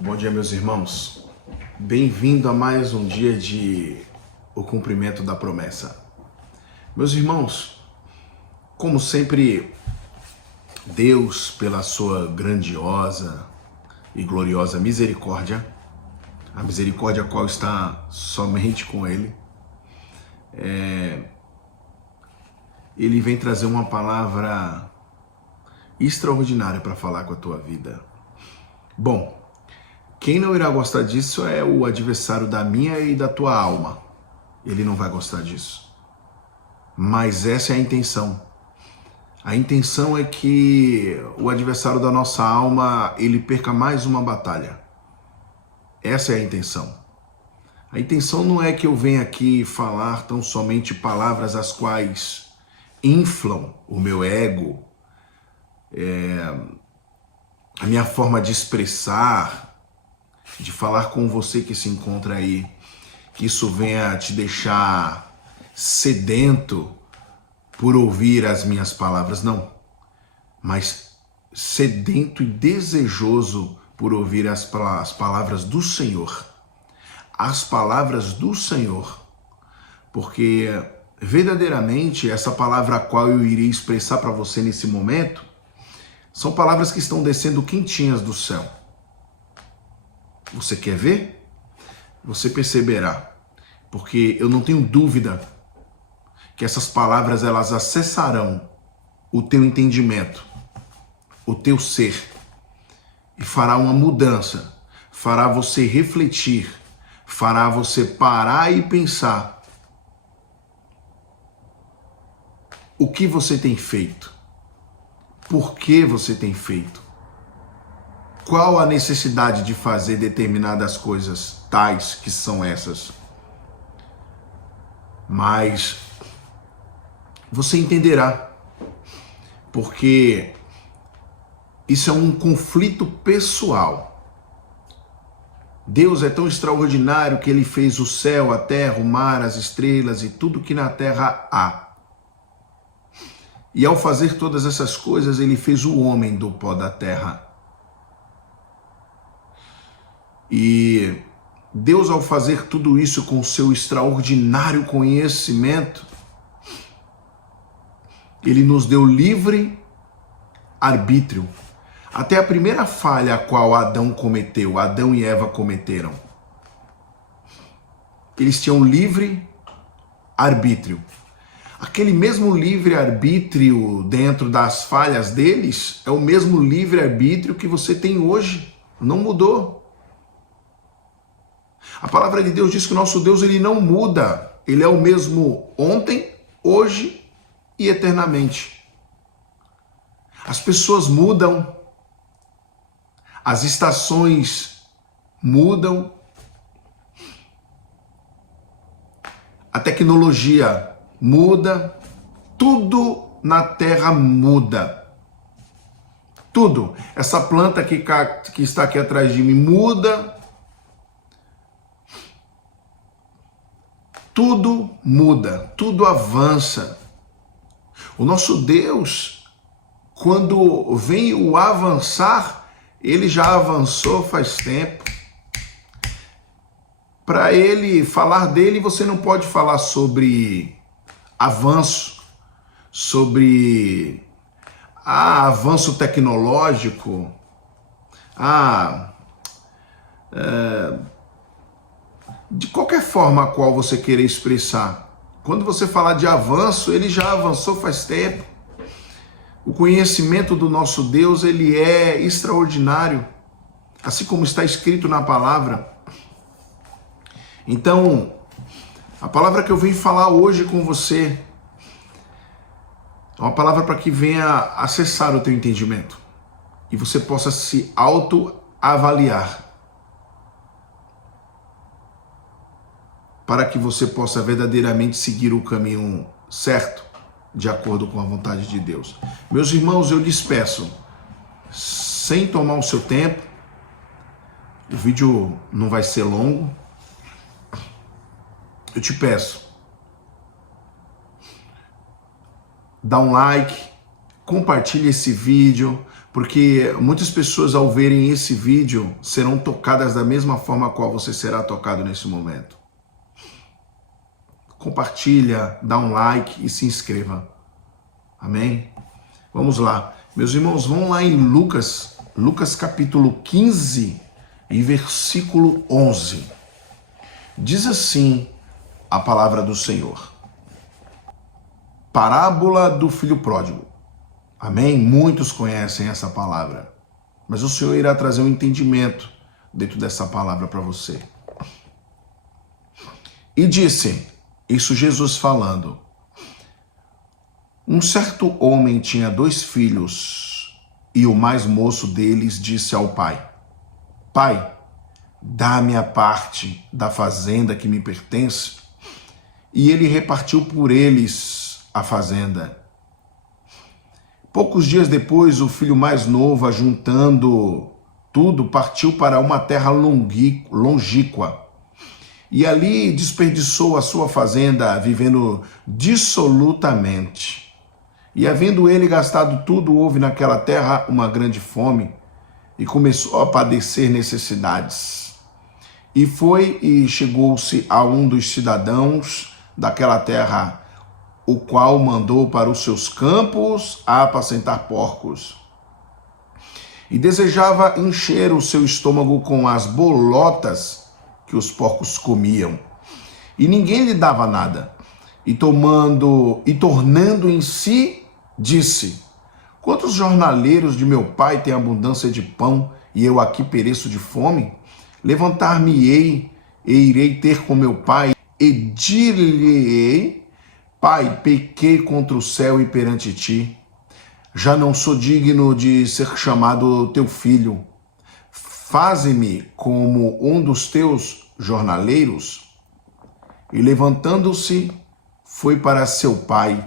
Bom dia, meus irmãos. Bem-vindo a mais um dia de o cumprimento da promessa. Meus irmãos, como sempre, Deus, pela sua grandiosa e gloriosa misericórdia, a misericórdia qual está somente com Ele, Ele vem trazer uma palavra extraordinária para falar com a tua vida. Bom, quem não irá gostar disso é o adversário da minha e da tua alma. Ele não vai gostar disso. Mas essa é a intenção. A intenção é que o adversário da nossa alma, ele perca mais uma batalha. Essa é a intenção. A intenção não é que eu venha aqui falar tão somente palavras as quais inflam o meu ego, a minha forma de expressar, de falar com você que se encontra aí, que isso venha te deixar sedento por ouvir as minhas palavras, não, mas sedento e desejoso por ouvir as palavras do Senhor, as palavras do Senhor, porque verdadeiramente essa palavra a qual eu irei expressar para você nesse momento são palavras que estão descendo quentinhas do céu. Você quer ver? Você perceberá, porque eu não tenho dúvida que essas palavras elas acessarão o teu entendimento, o teu ser, e fará uma mudança, fará você refletir, fará você parar e pensar o que você tem feito, por que você tem feito, qual a necessidade de fazer determinadas coisas tais que são essas. Mas você entenderá, porque isso é um conflito pessoal. Deus é tão extraordinário que Ele fez o céu, a terra, o mar, as estrelas e tudo que na terra há. E ao fazer todas essas coisas, Ele fez o homem do pó da terra. E Deus, ao fazer tudo isso com seu extraordinário conhecimento, Ele nos deu livre arbítrio. Até a primeira falha a qual Adão e Eva cometeram, eles tinham livre arbítrio. Aquele mesmo livre arbítrio dentro das falhas deles é o mesmo livre arbítrio que você tem hoje. Não mudou. A palavra de Deus diz que o nosso Deus ele não muda. Ele é o mesmo ontem, hoje e eternamente. As pessoas mudam, as estações mudam, a tecnologia muda, tudo na Terra muda. Tudo. Essa planta que está aqui atrás de mim muda. Tudo muda, tudo avança. O nosso Deus, quando vem o avançar, Ele já avançou faz tempo. Para Ele falar dele, você não pode falar sobre avanço, sobre avanço tecnológico, de qualquer forma a qual você querer expressar. Quando você falar de avanço, ele já avançou faz tempo. O conhecimento do nosso Deus, ele é extraordinário, assim como está escrito na palavra. Então, a palavra que eu venho falar hoje com você é uma palavra para que venha acessar o teu entendimento e você possa se autoavaliar, para que você possa verdadeiramente seguir o caminho certo, de acordo com a vontade de Deus. Meus irmãos, eu lhes peço, sem tomar o seu tempo, o vídeo não vai ser longo, eu te peço, dá um like, compartilhe esse vídeo, porque muitas pessoas ao verem esse vídeo serão tocadas da mesma forma a qual você será tocado nesse momento. Compartilha, dá um like e se inscreva. Amém? Vamos lá. Meus irmãos, vão lá em Lucas capítulo 15 e versículo 11. Diz assim a palavra do Senhor. Parábola do filho pródigo. Amém? Muitos conhecem essa palavra, mas o Senhor irá trazer um entendimento dentro dessa palavra para você. E disse, isso Jesus falando, um certo homem tinha 2 filhos, e o mais moço deles disse ao pai, Pai, dá-me a parte da fazenda que me pertence. E ele repartiu por eles a fazenda. Poucos dias depois, o filho mais novo, ajuntando tudo, partiu para uma terra longínqua. E ali desperdiçou a sua fazenda, vivendo dissolutamente. E havendo ele gastado tudo, houve naquela terra uma grande fome, e começou a padecer necessidades. E foi e chegou-se a um dos cidadãos daquela terra, o qual mandou para os seus campos a apacentar porcos. E desejava encher o seu estômago com as bolotas que os porcos comiam. E ninguém lhe dava nada. E tornando em si, disse, quantos jornaleiros de meu pai têm abundância de pão, e eu aqui pereço de fome? Levantar-me-ei e irei ter com meu pai, e dir-lhe-ei, Pai, pequei contra o céu e perante ti. Já não sou digno de ser chamado teu filho. Faze-me como um dos teus jornaleiros. E levantando-se, foi para seu pai.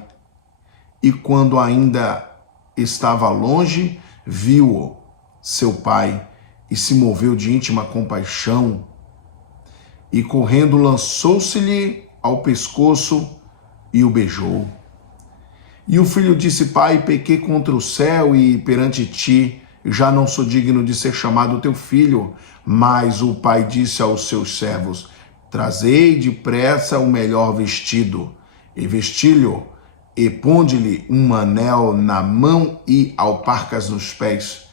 E quando ainda estava longe, viu-o, seu pai, e se moveu de íntima compaixão. E correndo lançou-se-lhe ao pescoço e o beijou. E o filho disse, Pai, pequei contra o céu e perante ti, já não sou digno de ser chamado teu filho. Mas o pai disse aos seus servos, trazei depressa o melhor vestido, e vesti-lhe, e ponde-lhe um anel na mão e alparcas nos pés,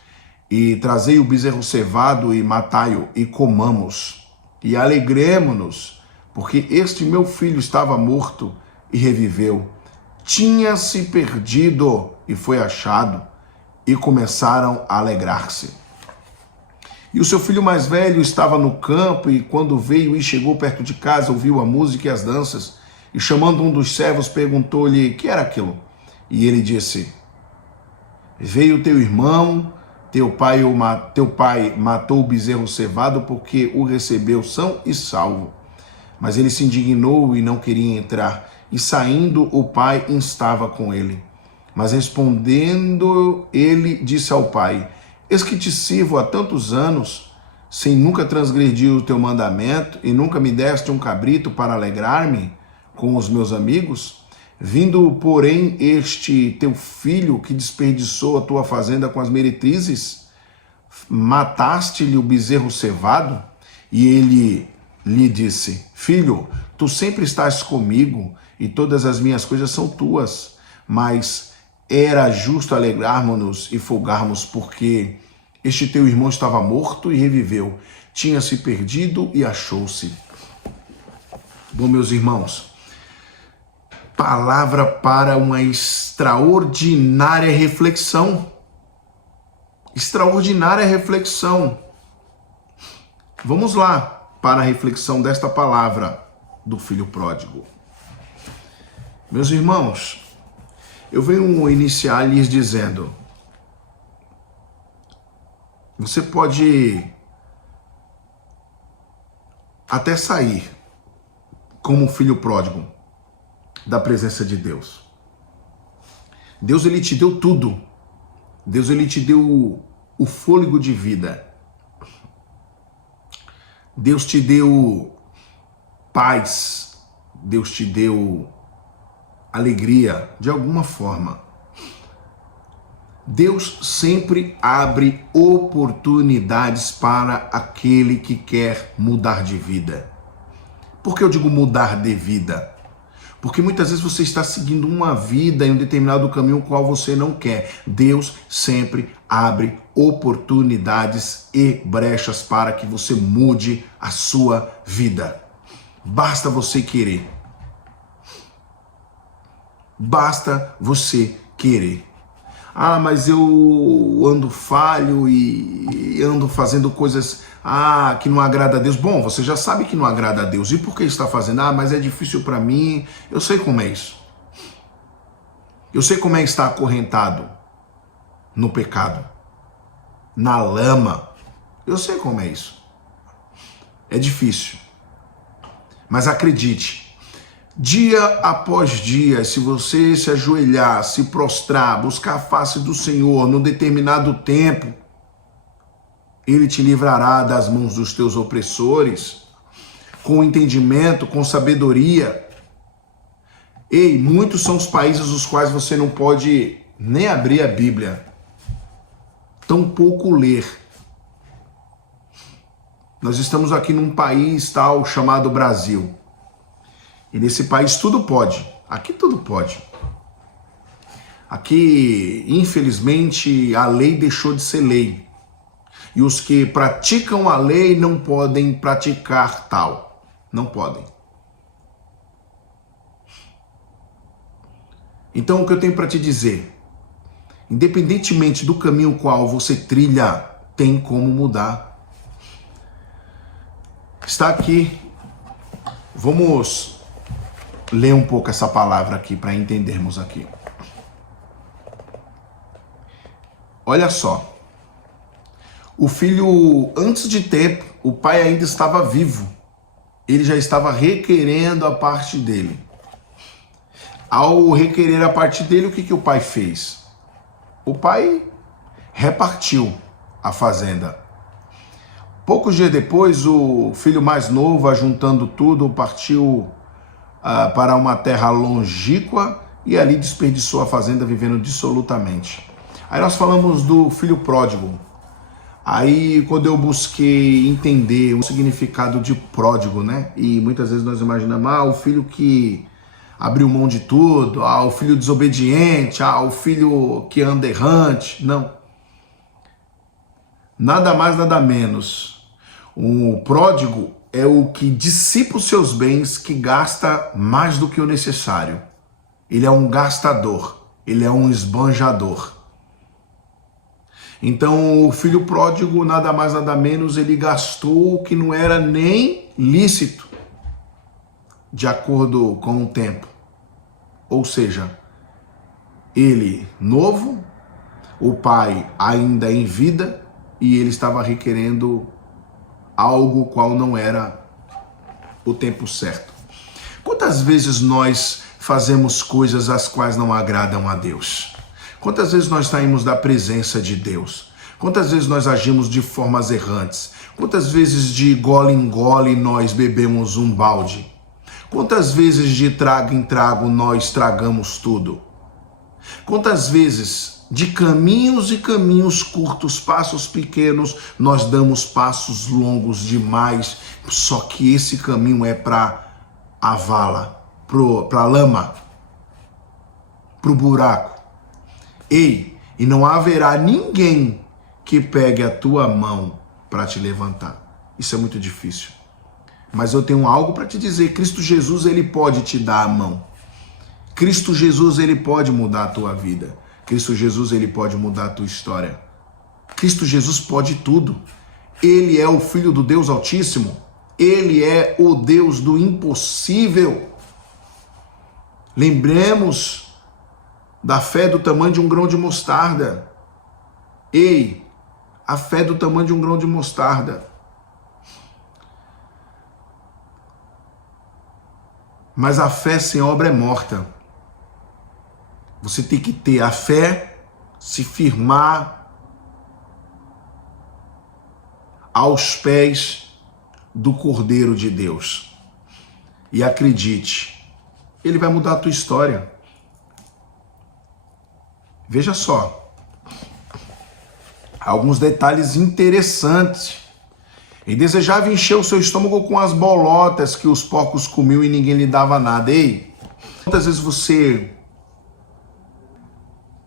e trazei o bezerro cevado e matai-o, e comamos, e alegremo-nos, porque este meu filho estava morto e reviveu, tinha-se perdido e foi achado, e começaram a alegrar-se. E o seu filho mais velho estava no campo, e quando veio e chegou perto de casa, ouviu a música e as danças, e chamando um dos servos, perguntou-lhe, que era aquilo? E ele disse, veio teu irmão, teu pai matou o bezerro cevado, porque o recebeu são e salvo. Mas ele se indignou e não queria entrar, e saindo o pai instava com ele. Mas respondendo ele, disse ao pai, eis que te sirvo há tantos anos, sem nunca transgredir o teu mandamento, e nunca me deste um cabrito para alegrar-me com os meus amigos? Vindo, porém, este teu filho que desperdiçou a tua fazenda com as meretrizes, mataste-lhe o bezerro cevado? E ele lhe disse, filho, tu sempre estás comigo, e todas as minhas coisas são tuas, mas era justo alegrarmos-nos e folgarmos, porque este teu irmão estava morto e reviveu, tinha se perdido e achou-se. Bom, meus irmãos, palavra para uma extraordinária reflexão. Extraordinária reflexão. Vamos lá para a reflexão desta palavra do filho pródigo. Meus irmãos, eu venho iniciar lhes dizendo, você pode até sair como filho pródigo da presença de Deus. Deus, ele te deu tudo. Deus, ele te deu o fôlego de vida. Deus te deu paz. Deus te deu alegria, de alguma forma. Deus sempre abre oportunidades para aquele que quer mudar de vida. Por que eu digo mudar de vida? Porque muitas vezes você está seguindo uma vida em um determinado caminho qual você não quer. Deus sempre abre oportunidades e brechas para que você mude a sua vida. Basta você querer. Basta você querer. Ah, mas eu ando falho e ando fazendo coisas que não agrada a Deus. Bom, você já sabe que não agrada a Deus. E por que está fazendo? Ah, mas é difícil para mim. Eu sei como é isso. Eu sei como é estar acorrentado no pecado, na lama. Eu sei como é isso. É difícil. Mas acredite, dia após dia, se você se ajoelhar, se prostrar, buscar a face do Senhor num determinado tempo, Ele te livrará das mãos dos teus opressores, com entendimento, com sabedoria. Ei, muitos são os países os quais você não pode nem abrir a Bíblia, tampouco ler. Nós estamos aqui num país tal chamado Brasil. E nesse país tudo pode. Aqui tudo pode. Aqui, infelizmente, a lei deixou de ser lei. E os que praticam a lei não podem praticar tal. Não podem. Então, o que eu tenho para te dizer? Independentemente do caminho qual você trilha, tem como mudar. Está aqui. Vamos ler um pouco essa palavra aqui para entendermos aqui. Olha só. O filho, antes de tempo, o pai ainda estava vivo. Ele já estava requerendo a parte dele. Ao requerer a parte dele, o que o pai fez? O pai repartiu a fazenda. Poucos dias depois, o filho mais novo, ajuntando tudo, partiu para uma terra longínqua e ali desperdiçou a fazenda vivendo dissolutamente. Aí nós falamos do filho pródigo. Aí quando eu busquei entender o significado de pródigo, né? E muitas vezes nós imaginamos, o filho que abriu mão de tudo, o filho desobediente, o filho que anda errante. Não. Nada mais, nada menos. O pródigo é o que dissipa os seus bens, que gasta mais do que o necessário. Ele é um gastador, ele é um esbanjador. Então, o filho pródigo, nada mais, nada menos, ele gastou o que não era nem lícito, de acordo com o tempo. Ou seja, ele novo, o pai ainda em vida, e ele estava requerendo algo qual não era o tempo certo. Quantas vezes nós fazemos coisas as quais não agradam a Deus? Quantas vezes nós saímos da presença de Deus? Quantas vezes nós agimos de formas errantes? Quantas vezes de gole em gole nós bebemos um balde? Quantas vezes de trago em trago nós tragamos tudo? Quantas vezes de caminhos e caminhos curtos, passos pequenos, nós damos passos longos demais, só que esse caminho é para a vala, para a lama, para o buraco. Ei, e não haverá ninguém que pegue a tua mão para te levantar. Isso é muito difícil. Mas eu tenho algo para te dizer. Cristo Jesus, ele pode te dar a mão. Cristo Jesus, ele pode mudar a tua vida. Cristo Jesus, ele pode mudar a tua história. Cristo Jesus pode tudo. Ele é o Filho do Deus Altíssimo. Ele é o Deus do impossível. Lembremos da fé do tamanho de um grão de mostarda. Ei, a fé do tamanho de um grão de mostarda. Mas a fé sem obra é morta. Você tem que ter a fé, se firmar aos pés do Cordeiro de Deus. E acredite, ele vai mudar a tua história. Veja só, alguns detalhes interessantes. E desejava encher o seu estômago com as bolotas que os porcos comiam e ninguém lhe dava nada. Ei, quantas vezes você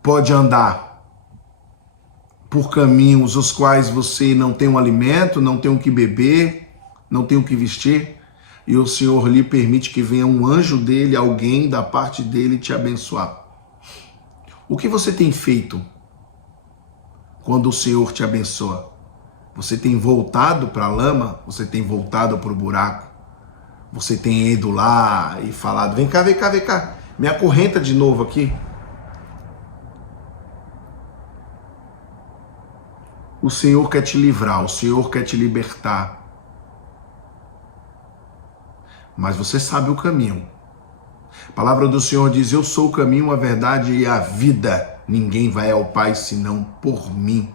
pode andar por caminhos os quais você não tem um alimento, não tem o que beber, não tem o que vestir, e o Senhor lhe permite que venha um anjo dele, alguém da parte dele te abençoar? O que você tem feito quando o Senhor te abençoa? Você tem voltado para a lama? Você tem voltado para o buraco? Você tem ido lá e falado, vem cá, vem cá, vem cá, me acorrenta de novo aqui. O Senhor quer te livrar, o Senhor quer te libertar. Mas você sabe o caminho. A palavra do Senhor diz, eu sou o caminho, a verdade e a vida. Ninguém vai ao Pai senão por mim.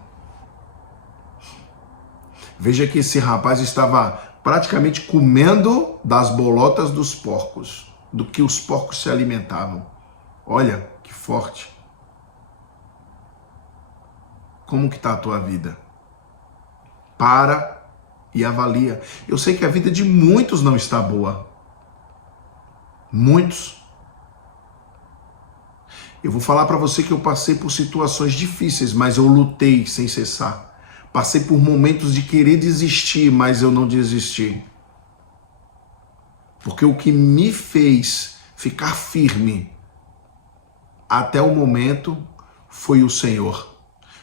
Veja que esse rapaz estava praticamente comendo das bolotas dos porcos, do que os porcos se alimentavam. Olha que forte. Como que está a tua vida? Para e avalia. Eu sei que a vida de muitos não está boa. Muitos. Eu vou falar para você que eu passei por situações difíceis, mas eu lutei sem cessar. Passei por momentos de querer desistir, mas eu não desisti. Porque o que me fez ficar firme até o momento foi o Senhor.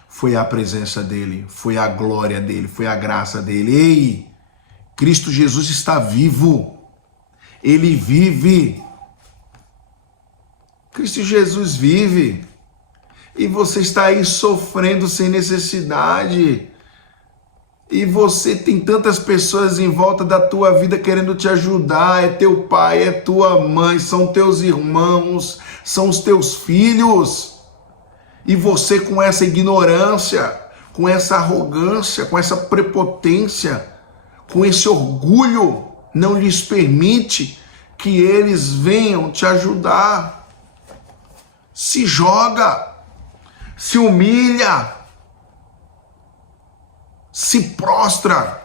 Foi a presença dele, foi a glória dele, foi a graça dele. Ei, Cristo Jesus está vivo. Ele vive. Cristo Jesus vive. E você está aí sofrendo sem necessidade. E você tem tantas pessoas em volta da tua vida querendo te ajudar. É teu pai, é tua mãe, são teus irmãos, são os teus filhos. E você com essa ignorância, com essa arrogância, com essa prepotência, com esse orgulho, não lhes permite que eles venham te ajudar. Se joga, se humilha, se prostra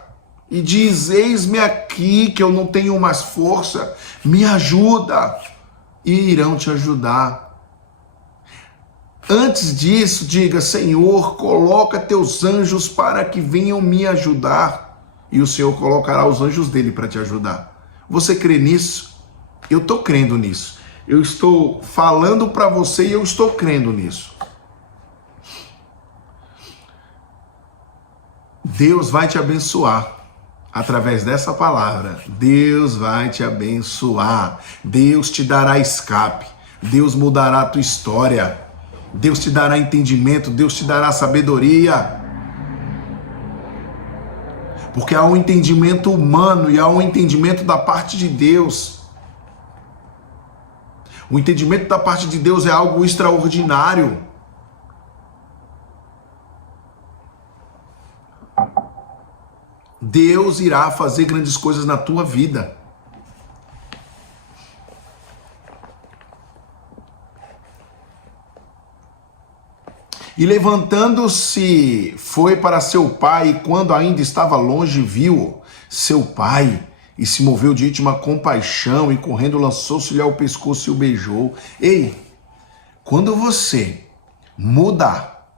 e diz, eis-me aqui que eu não tenho mais força, me ajuda, e irão te ajudar. Antes disso, diga, Senhor, coloca teus anjos para que venham me ajudar, e o Senhor colocará os anjos dele para te ajudar. Você crê nisso? Eu estou crendo nisso. Eu estou falando para você e eu estou crendo nisso. Deus vai te abençoar através dessa palavra. Deus vai te abençoar. Deus te dará escape. Deus mudará a tua história. Deus te dará entendimento. Deus te dará sabedoria. Porque há um entendimento humano e há um entendimento da parte de Deus. O entendimento da parte de Deus é algo extraordinário. Deus irá fazer grandes coisas na tua vida. E levantando-se, foi para seu pai, e quando ainda estava longe, viu seu pai, e se moveu de íntima compaixão, e correndo lançou-se-lhe ao pescoço e o beijou. Ei, quando você mudar,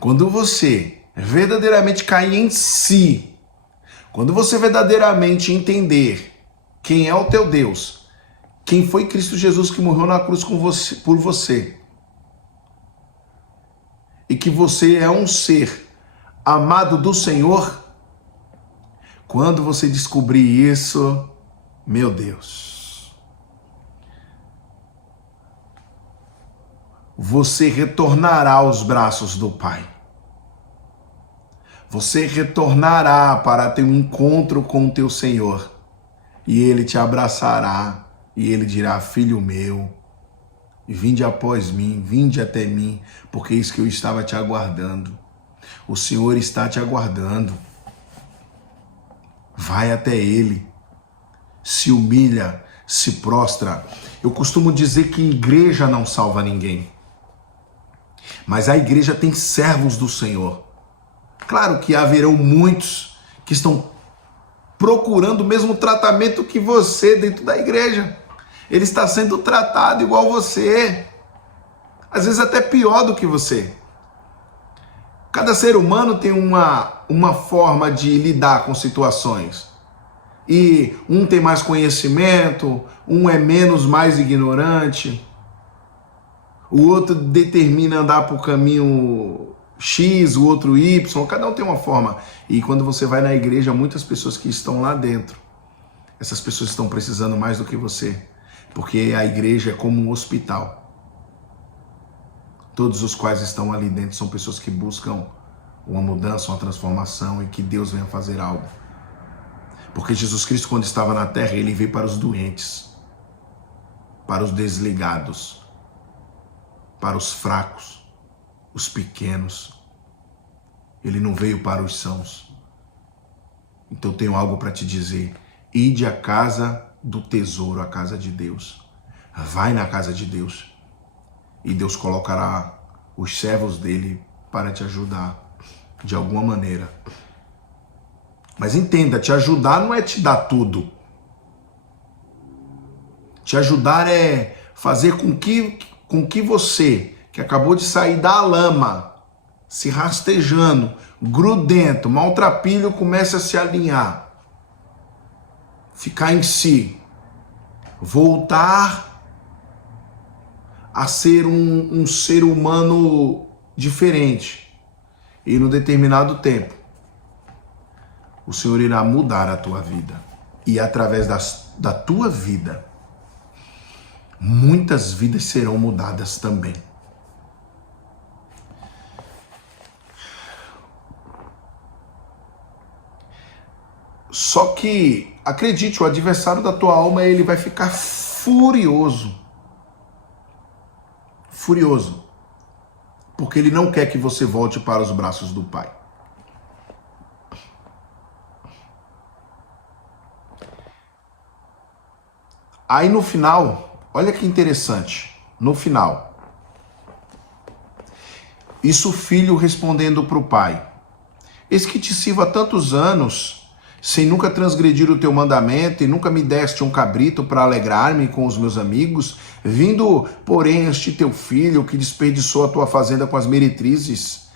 quando você verdadeiramente cair em si, quando você verdadeiramente entender quem é o teu Deus, quem foi Cristo Jesus que morreu na cruz por você, e que você é um ser amado do Senhor, quando você descobrir isso, meu Deus, você retornará aos braços do Pai. Você retornará para ter um encontro com o teu Senhor. E Ele te abraçará. E Ele dirá, filho meu, vinde após mim, vinde até mim, porque é isso que eu estava te aguardando. O Senhor está te aguardando. Vai até Ele. Se humilha, se prostra. Eu costumo dizer que igreja não salva ninguém. Mas a igreja tem servos do Senhor. Claro que haverão muitos que estão procurando o mesmo tratamento que você dentro da igreja. Ele está sendo tratado igual você, às vezes até pior do que você. Cada ser humano tem uma forma de lidar com situações. E um tem mais conhecimento, um é menos, mais ignorante. O outro determina andar por caminho X, o outro Y, cada um tem uma forma. E quando você vai na igreja, muitas pessoas que estão lá dentro, essas pessoas estão precisando mais do que você, porque a igreja é como um hospital. Todos os quais estão ali dentro são pessoas que buscam uma mudança, uma transformação e que Deus venha fazer algo. Porque Jesus Cristo, quando estava na terra, ele veio para os doentes, para os desligados, para os fracos, os pequenos. Ele não veio para os sãos. Então tenho algo para te dizer. Ide à casa do tesouro, à casa de Deus. Vai na casa de Deus. E Deus colocará os servos dele para te ajudar de alguma maneira. Mas entenda, te ajudar não é te dar tudo. Te ajudar é fazer com que você, que acabou de sair da lama, se rastejando, grudento, maltrapilho, comece a se alinhar. Ficar em si. Voltar a ser um ser humano diferente. E no determinado tempo, o Senhor irá mudar a tua vida. E através da tua vida, muitas vidas serão mudadas também. Só que, acredite, o adversário da tua alma, ele vai ficar furioso. Furioso. Porque ele não quer que você volte para os braços do Pai. Aí no final, olha que interessante. No final, isso o filho respondendo para o pai: eis que te sirvo há tantos anos, sem nunca transgredir o teu mandamento, e nunca me deste um cabrito para alegrar-me com os meus amigos, vindo, porém, este teu filho, que desperdiçou a tua fazenda com as meretrizes,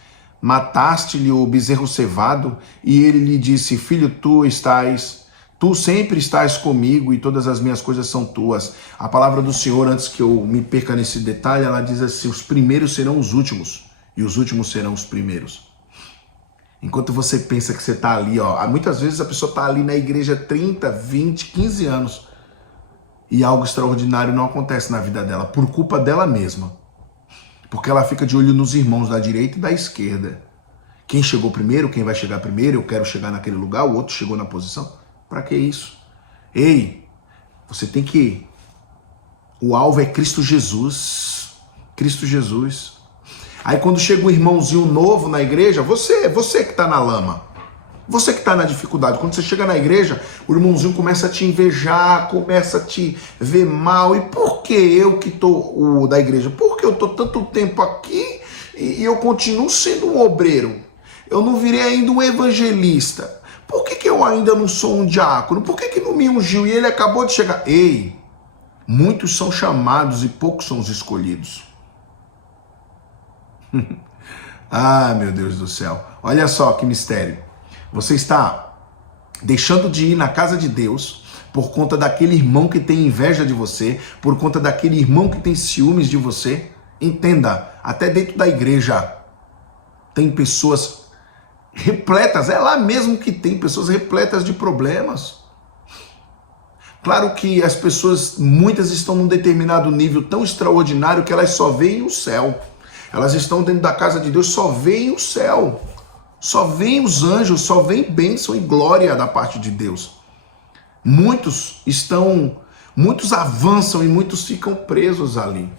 mataste-lhe o bezerro cevado, e ele lhe disse: filho, tu sempre estás comigo, e todas as minhas coisas são tuas. A palavra do Senhor, antes que eu me perca nesse detalhe, ela diz assim: os primeiros serão os últimos, e os últimos serão os primeiros. Enquanto você pensa que você está ali, muitas vezes a pessoa está ali na igreja 30, 20, 15 anos e algo extraordinário não acontece na vida dela, por culpa dela mesma. Porque ela fica de olho nos irmãos da direita e da esquerda. Quem chegou primeiro, quem vai chegar primeiro, eu quero chegar naquele lugar, o outro chegou na posição. Para que isso? Ei, você tem que... O alvo é Cristo Jesus. Cristo Jesus. Aí quando chega um irmãozinho novo na igreja, você que está na lama, você que está na dificuldade, quando você chega na igreja, o irmãozinho começa a te invejar, começa a te ver mal. E por que eu que estou da igreja? Por que eu estou tanto tempo aqui e eu continuo sendo um obreiro? Eu não virei ainda um evangelista. Por que eu ainda não sou um diácono? Por que não me ungiu? E ele acabou de chegar. Ei, muitos são chamados e poucos são os escolhidos. Ah, meu Deus do céu. Olha só que mistério. Você está deixando de ir na casa de Deus por conta daquele irmão que tem inveja de você, por conta daquele irmão que tem ciúmes de você. Entenda, até dentro da igreja tem pessoas repletas, é lá mesmo que tem pessoas repletas de problemas. Claro que as pessoas, muitas estão num determinado nível tão extraordinário que elas só veem o céu. Elas estão dentro da casa de Deus, só veem o céu. Só veem os anjos, só veem bênção e glória da parte de Deus. Muitos avançam e muitos ficam presos ali.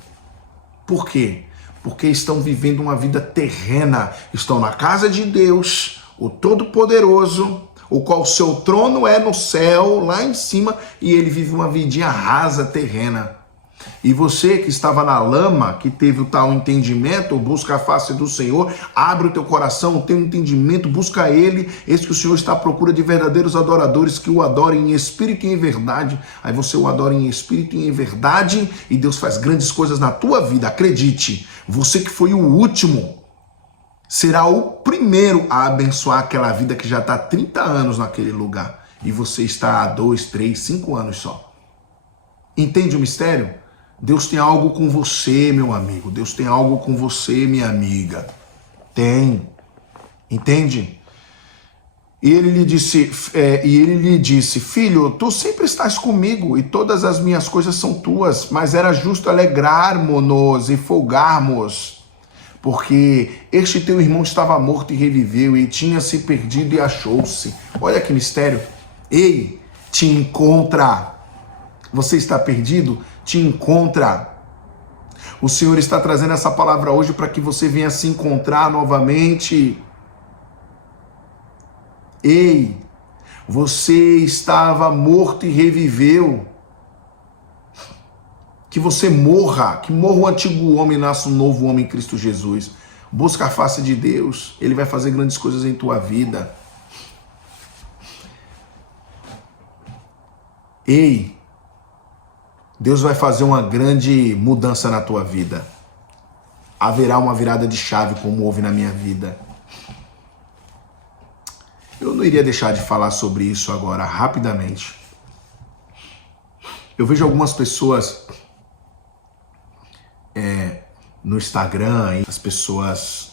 Por quê? Porque estão vivendo uma vida terrena. Estão na casa de Deus, o Todo-Poderoso, o qual seu trono é no céu, lá em cima, e ele vive uma vidinha rasa, terrena. E você que estava na lama, que teve o tal entendimento, busca a face do Senhor, abre o teu coração, tem um entendimento, busca Ele. Esse que o Senhor está à procura de verdadeiros adoradores que o adorem em espírito e em verdade. Aí você o adora em espírito e em verdade e Deus faz grandes coisas na tua vida. Acredite, você que foi o último, será o primeiro a abençoar aquela vida que já está há 30 anos naquele lugar. E você está há 2, 3, 5 anos só. Entende o mistério? Deus tem algo com você, meu amigo. Deus tem algo com você, minha amiga. Tem. Entende? E ele lhe disse, filho, tu sempre estás comigo e todas as minhas coisas são tuas, mas era justo alegrarmos-nos e folgarmos, porque este teu irmão estava morto e reviveu, e tinha se perdido e achou-se. Olha que mistério. Ei, te encontra. Você está perdido? Te encontra. O Senhor está trazendo essa palavra hoje para que você venha se encontrar novamente. Ei, você estava morto e reviveu. Que você morra, que morra o antigo homem e nasça um novo homem em Cristo Jesus. Busca a face de Deus, Ele vai fazer grandes coisas em tua vida. Ei, Deus vai fazer uma grande mudança na tua vida. Haverá uma virada de chave como houve na minha vida. Eu não iria deixar de falar sobre isso agora, rapidamente. Eu vejo algumas pessoas no Instagram, as pessoas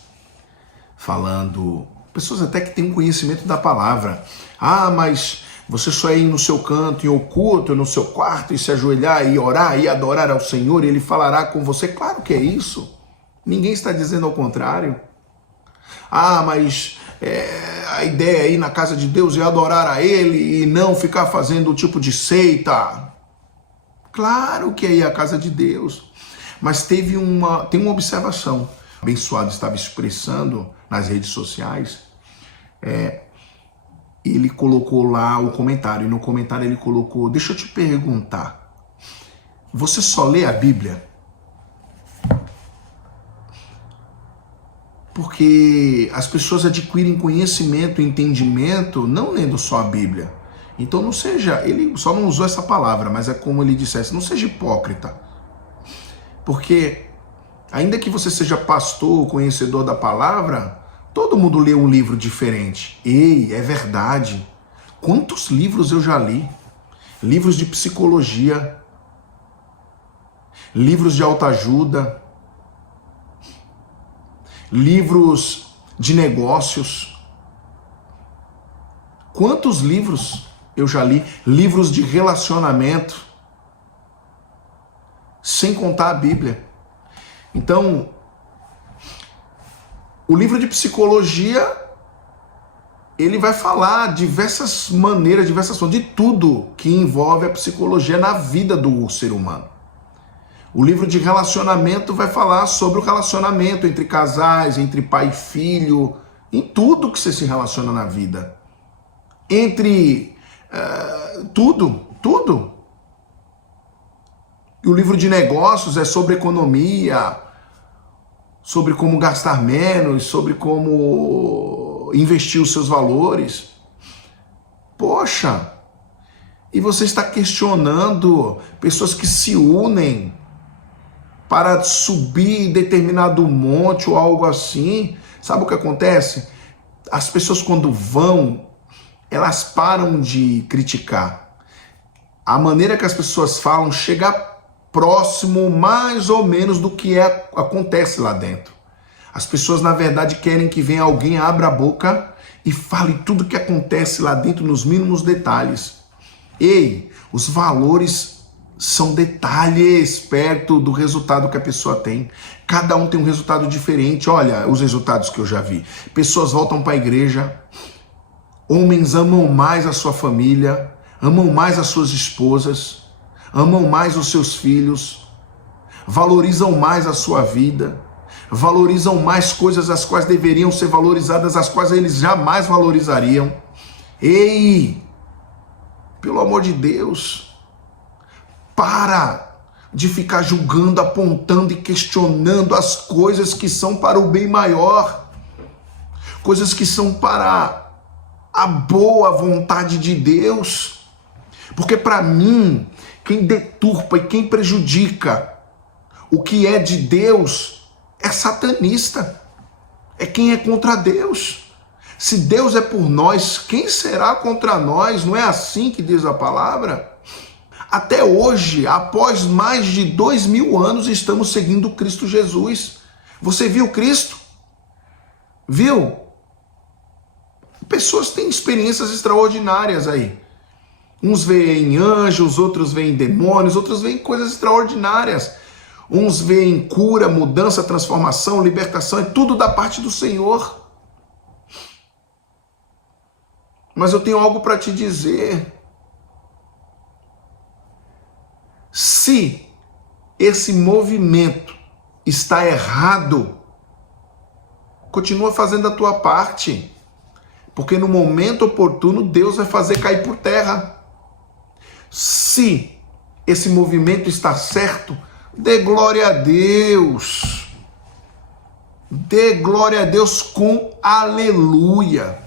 falando, pessoas até que têm um conhecimento da palavra. Ah, mas você só ir no seu canto, em oculto, no seu quarto, e se ajoelhar, e orar, e adorar ao Senhor, e Ele falará com você. Claro que é isso. Ninguém está dizendo ao contrário. Ah, mas a ideia é ir na casa de Deus e adorar a Ele, e não ficar fazendo o tipo de seita. Claro que é ir à casa de Deus. Mas tem uma observação. O abençoado estava expressando nas redes sociais, ele colocou lá o comentário, e no comentário ele colocou, deixa eu te perguntar, você só lê a Bíblia? Porque as pessoas adquirem conhecimento e entendimento não lendo só a Bíblia. Então não seja, ele só não usou essa palavra, mas é como ele dissesse, não seja hipócrita. Porque ainda que você seja pastor, conhecedor da palavra, todo mundo lê um livro diferente. Ei, é verdade. Quantos livros eu já li? Livros de psicologia, livros de autoajuda, livros de negócios. Quantos livros eu já li? Livros de relacionamento, sem contar a Bíblia. Então, o livro de psicologia, ele vai falar diversas maneiras, diversas formas, de tudo que envolve a psicologia na vida do ser humano. O livro de relacionamento vai falar sobre o relacionamento entre casais, entre pai e filho, em tudo que você se relaciona na vida. Entre tudo. E o livro de negócios é sobre economia, sobre como gastar menos, sobre como investir os seus valores. Poxa, e você está questionando pessoas que se unem para subir determinado monte ou algo assim. Sabe o que acontece? As pessoas quando vão, elas param de criticar. A maneira que as pessoas falam chega próximo mais ou menos do que acontece lá dentro. As pessoas na verdade querem que venha alguém, abra a boca e fale tudo o que acontece lá dentro nos mínimos detalhes. Ei, os valores são detalhes perto do resultado que a pessoa tem. Cada um tem um resultado diferente. Olha os resultados que eu já vi. Pessoas voltam para a igreja, homens amam mais a sua família, amam mais as suas esposas, amam mais os seus filhos, valorizam mais a sua vida, valorizam mais coisas as quais deveriam ser valorizadas, as quais eles jamais valorizariam. Ei, pelo amor de Deus, para! de ficar julgando, apontando e questionando as coisas que são para o bem maior, coisas que são para a boa vontade de Deus. Porque para mim, quem deturpa e quem prejudica o que é de Deus é satanista, é quem é contra Deus. Se Deus é por nós, quem será contra nós? Não é assim que diz a palavra? Até hoje, após mais de 2000 anos, estamos seguindo Cristo Jesus. Você viu Cristo? Viu? Pessoas têm experiências extraordinárias aí. Uns veem anjos, outros veem demônios, outros veem coisas extraordinárias. Uns veem cura, mudança, transformação, libertação, é tudo da parte do Senhor. Mas eu tenho algo para te dizer. Se esse movimento está errado, continua fazendo a tua parte, porque no momento oportuno Deus vai fazer cair por terra. Se esse movimento está certo, dê glória a Deus. Dê glória a Deus com aleluia.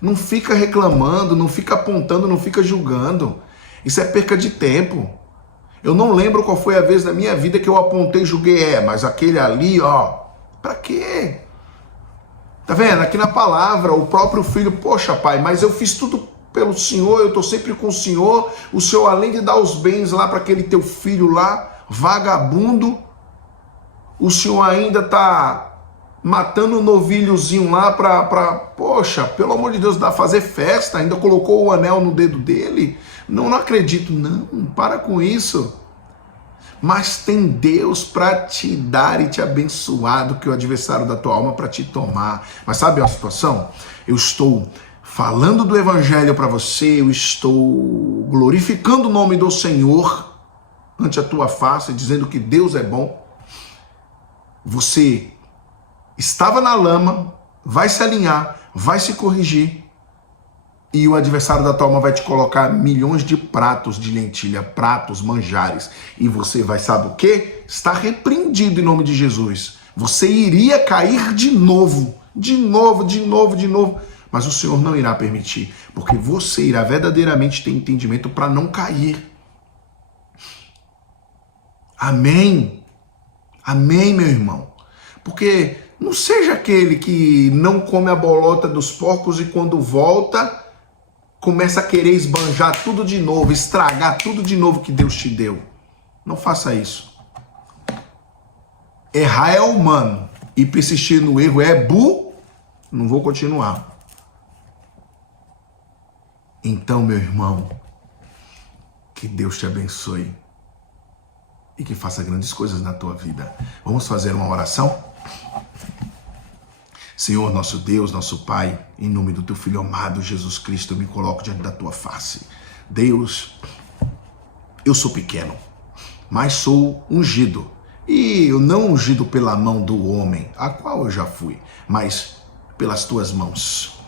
Não fica reclamando, não fica apontando, não fica julgando. Isso é perca de tempo. Eu não lembro qual foi a vez na minha vida que eu apontei e julguei, mas aquele ali, ó, pra quê? Tá vendo? Aqui na palavra, o próprio filho, poxa pai, mas eu fiz tudo pelo Senhor, eu tô sempre com o Senhor além de dar os bens lá para aquele teu filho lá, vagabundo, o Senhor ainda tá matando um novilhozinho lá poxa, pelo amor de Deus, dá fazer festa, ainda colocou o anel no dedo dele. Não acredito, não, para com isso. Mas tem Deus para te dar e te abençoar do que o adversário da tua alma para te tomar. Mas sabe a situação? Eu estou falando do evangelho para você, eu estou glorificando o nome do Senhor ante a tua face, dizendo que Deus é bom. Você estava na lama, vai se alinhar, vai se corrigir, e o adversário da tua alma vai te colocar milhões de pratos de lentilha, pratos, manjares, e você vai, sabe o quê? Está repreendido em nome de Jesus. Você iria cair de novo, mas o Senhor não irá permitir, porque você irá verdadeiramente ter entendimento para não cair. Amém? Amém, meu irmão? Porque não seja aquele que não come a bolota dos porcos e quando volta começa a querer esbanjar tudo de novo, estragar tudo de novo que Deus te deu. Não faça isso. Errar é humano e persistir no erro é não vou continuar. Então, meu irmão, que Deus te abençoe e que faça grandes coisas na tua vida. Vamos fazer uma oração? Senhor, nosso Deus, nosso Pai, em nome do teu Filho amado, Jesus Cristo, eu me coloco diante da tua face. Deus, eu sou pequeno, mas sou ungido. E eu não ungido pela mão do homem, a qual eu já fui, mas pelas tuas mãos.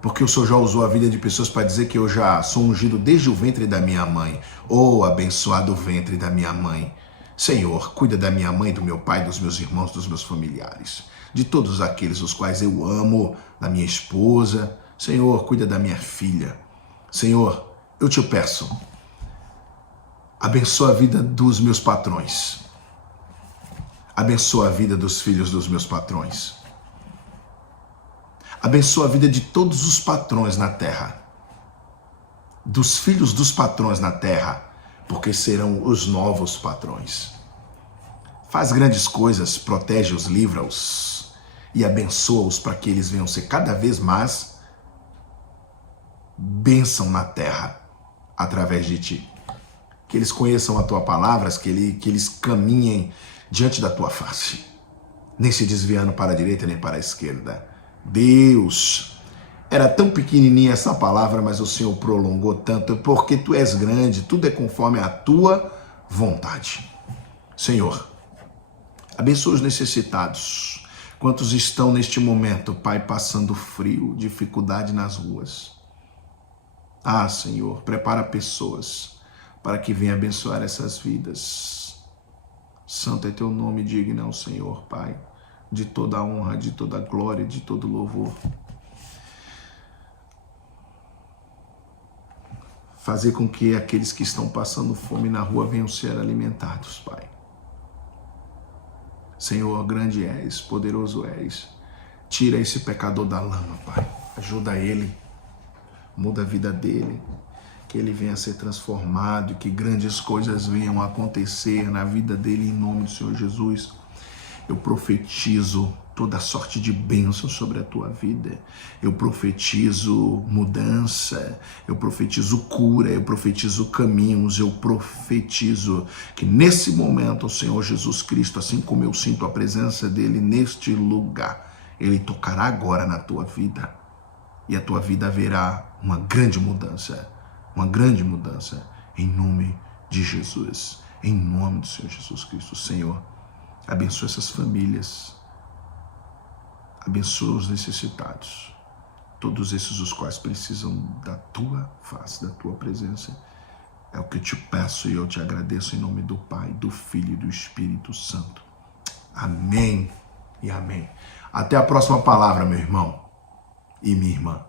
Porque o Senhor já usou a vida de pessoas para dizer que eu já sou ungido desde o ventre da minha mãe. Oh, abençoado ventre da minha mãe. Senhor, cuida da minha mãe, do meu pai, dos meus irmãos, dos meus familiares, de todos aqueles os quais eu amo, da minha esposa. Senhor, cuida da minha filha. Senhor, eu te peço, abençoa a vida dos meus patrões. Abençoa a vida dos filhos dos meus patrões. Abençoa a vida de todos os patrões na terra, dos filhos dos patrões na terra, porque serão os novos patrões. Faz grandes coisas, protege-os, livra-os e abençoa-os para que eles venham ser cada vez mais bênção na terra através de ti. Que eles conheçam a tua palavra, que eles caminhem diante da tua face, nem se desviando para a direita nem para a esquerda. Deus, era tão pequenininha essa palavra, mas o Senhor prolongou tanto, porque tu és grande, tudo é conforme a tua vontade. Senhor, abençoa os necessitados, quantos estão neste momento, Pai, passando frio, dificuldade nas ruas. Ah, Senhor, prepara pessoas para que venha abençoar essas vidas. Santo é teu nome, digno ao Senhor, Pai, de toda honra, de toda glória, de todo louvor. Fazer com que aqueles que estão passando fome na rua venham ser alimentados, Pai. Senhor, grande és, poderoso és. Tira esse pecador da lama, Pai. Ajuda ele, muda a vida dele, que ele venha a ser transformado e que grandes coisas venham a acontecer na vida dele, em nome do Senhor Jesus. Eu profetizo toda sorte de bênção sobre a tua vida. Eu profetizo mudança, eu profetizo cura, eu profetizo caminhos, eu profetizo que nesse momento o Senhor Jesus Cristo, assim como eu sinto a presença dele neste lugar, ele tocará agora na tua vida e a tua vida verá uma grande mudança, em nome de Jesus, em nome do Senhor Jesus Cristo. Senhor, abençoa essas famílias, abençoa os necessitados, todos esses os quais precisam da tua face, da tua presença. É o que eu te peço e eu te agradeço em nome do Pai, do Filho e do Espírito Santo. Amém e amém. Até a próxima palavra, meu irmão e minha irmã.